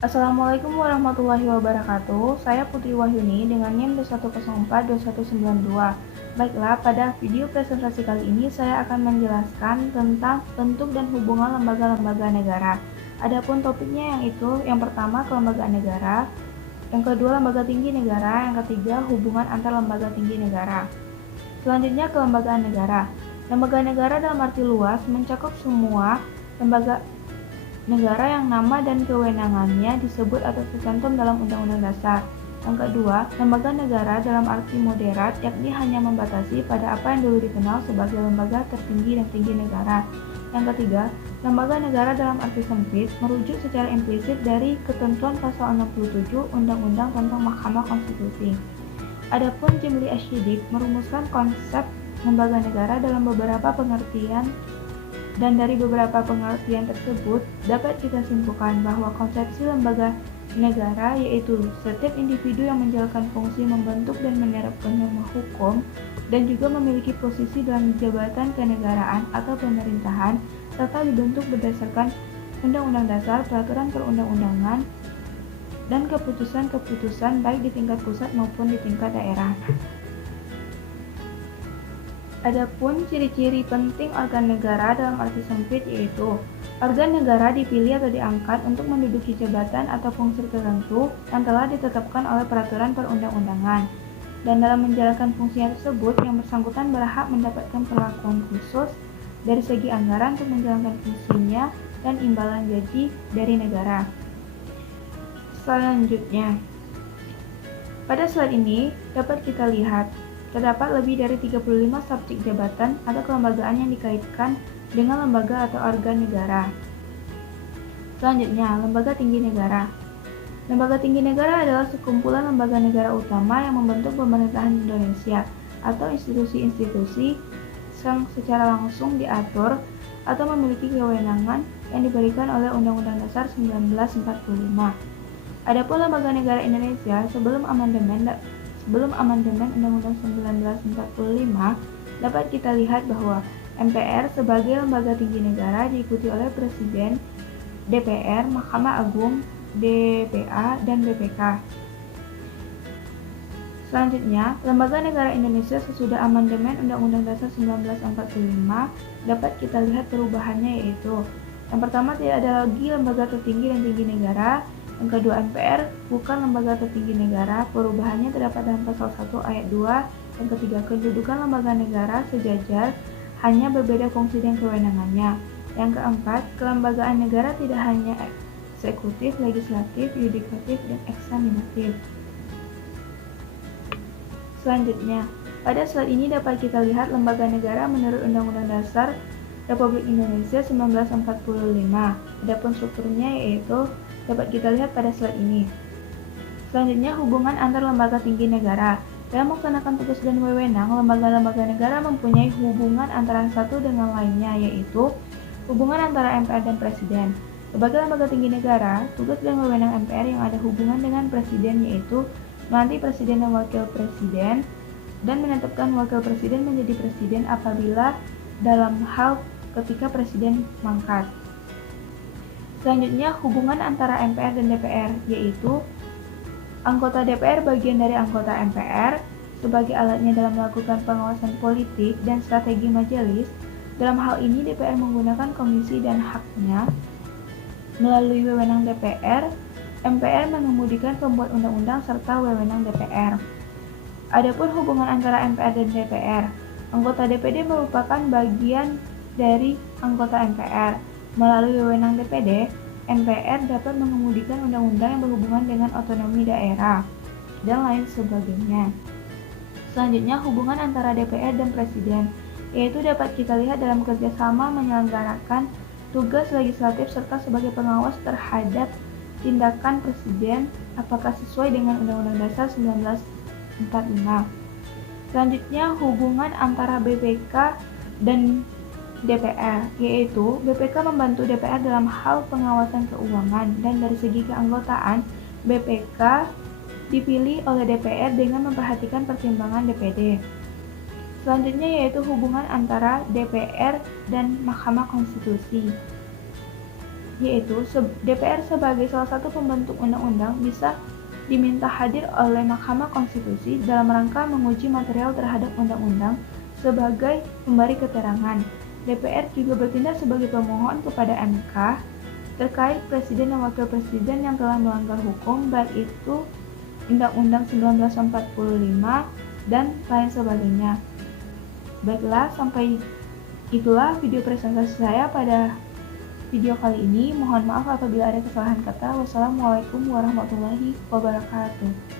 Assalamualaikum warahmatullahi wabarakatuh. Saya Putri Wahyuni dengan NIM 1042192. Baiklah, pada video presentasi kali ini saya akan menjelaskan tentang bentuk dan hubungan lembaga-lembaga negara. Adapun topiknya yang pertama kelembagaan negara, yang kedua lembaga tinggi negara, yang ketiga hubungan antar lembaga tinggi negara. Selanjutnya kelembagaan negara. Lembaga negara dalam arti luas mencakup semua lembaga negara yang nama dan kewenangannya disebut atau tercantum dalam Undang-Undang Dasar. Yang kedua, lembaga negara dalam arti moderat, yakni hanya membatasi pada apa yang dulu dikenal sebagai lembaga tertinggi dan tinggi negara. Yang ketiga, lembaga negara dalam arti sempit merujuk secara implisit dari ketentuan pasal 67 Undang-Undang tentang Mahkamah Konstitusi. Adapun Jimli Ashidik merumuskan konsep lembaga negara dalam beberapa pengertian, dan dari beberapa pengertian tersebut dapat kita simpulkan bahwa konsepsi lembaga negara yaitu setiap individu yang menjalankan fungsi membentuk dan menerapkan norma hukum dan juga memiliki posisi dalam jabatan kenegaraan atau pemerintahan serta dibentuk berdasarkan Undang-Undang Dasar, peraturan perundang-undangan, dan keputusan-keputusan baik di tingkat pusat maupun di tingkat daerah. Adapun ciri-ciri penting organ negara dalam arti sempit yaitu organ negara dipilih atau diangkat untuk menduduki jabatan atau fungsi tertentu yang telah ditetapkan oleh peraturan perundang-undangan. Dan dalam menjalankan fungsinya tersebut, yang bersangkutan berhak mendapatkan perlakuan khusus dari segi anggaran untuk menjalankan fungsinya dan imbalan gaji dari negara. Selanjutnya, pada slide ini dapat kita lihat terdapat lebih dari 35 subjek jabatan atau kelembagaan yang dikaitkan dengan lembaga atau organ negara. Selanjutnya, lembaga tinggi negara. Lembaga tinggi negara adalah sekumpulan lembaga negara utama yang membentuk pemerintahan Indonesia atau institusi-institusi yang secara langsung diatur atau memiliki kewenangan yang diberikan oleh Undang-Undang Dasar 1945. Adapun lembaga negara Indonesia sebelum amandemen Undang-Undang 1945 dapat kita lihat bahwa MPR sebagai lembaga tinggi negara diikuti oleh Presiden, DPR, Mahkamah Agung, DPA, dan BPK. Selanjutnya, lembaga negara Indonesia sesudah amandemen Undang-Undang Dasar 1945 dapat kita lihat perubahannya yaitu yang pertama, tidak ada lagi lembaga tertinggi dan tinggi negara. Yang kedua, MPR bukan lembaga tertinggi negara. Perubahannya terdapat dalam pasal 1 ayat 2. Yang ketiga, kedudukan lembaga negara sejajar, hanya berbeda fungsi dan kewenangannya. Yang keempat, kelembagaan negara tidak hanya eksekutif, legislatif, yudikatif, dan eksaminatif. Selanjutnya, pada slide ini dapat kita lihat lembaga negara menurut Undang-Undang Dasar Republik Indonesia 1945. Adapun strukturnya yaitu dapat kita lihat pada slide ini. Selanjutnya, hubungan antar lembaga tinggi negara. Dalam melaksanakan tugas dan wewenang, lembaga-lembaga negara mempunyai hubungan antara satu dengan lainnya, yaitu hubungan antara MPR dan Presiden. Sebagai lembaga tinggi negara, tugas dan wewenang MPR yang ada hubungan dengan Presiden yaitu melantik Presiden dan Wakil Presiden dan menetapkan Wakil Presiden menjadi Presiden apabila dalam hal ketika Presiden mangkat. Selanjutnya, hubungan antara MPR dan DPR, yaitu anggota DPR bagian dari anggota MPR sebagai alatnya dalam melakukan pengawasan politik dan strategi majelis. Dalam hal ini, DPR menggunakan komisi dan haknya. Melalui wewenang DPR, MPR mengemudikan pembuat undang-undang serta wewenang DPR. Adapun hubungan antara MPR dan DPR, anggota DPD merupakan bagian dari anggota MPR. Melalui wewenang DPD, MPR dapat mengemudikan undang-undang yang berhubungan dengan otonomi daerah, dan lain sebagainya. Selanjutnya, hubungan antara DPR dan Presiden, yaitu dapat kita lihat dalam kerjasama menyelenggarakan tugas legislatif serta sebagai pengawas terhadap tindakan Presiden apakah sesuai dengan Undang-Undang Dasar 1945. Selanjutnya, hubungan antara BPK dan DPR, yaitu BPK membantu DPR dalam hal pengawasan keuangan, dan dari segi keanggotaan, BPK dipilih oleh DPR dengan memperhatikan pertimbangan DPD. Selanjutnya yaitu hubungan antara DPR dan Mahkamah Konstitusi. yaitu DPR sebagai salah satu pembentuk undang-undang bisa diminta hadir oleh Mahkamah Konstitusi dalam rangka menguji material terhadap undang-undang sebagai pemberi keterangan. DPR juga bertindak sebagai pemohon kepada MK terkait presiden dan wakil presiden yang telah melanggar hukum, baik itu Undang-Undang 1945 dan lain sebagainya. Baiklah, sampai itulah video presentasi saya pada video kali ini. Mohon maaf apabila ada kesalahan kata. Wassalamualaikum warahmatullahi wabarakatuh.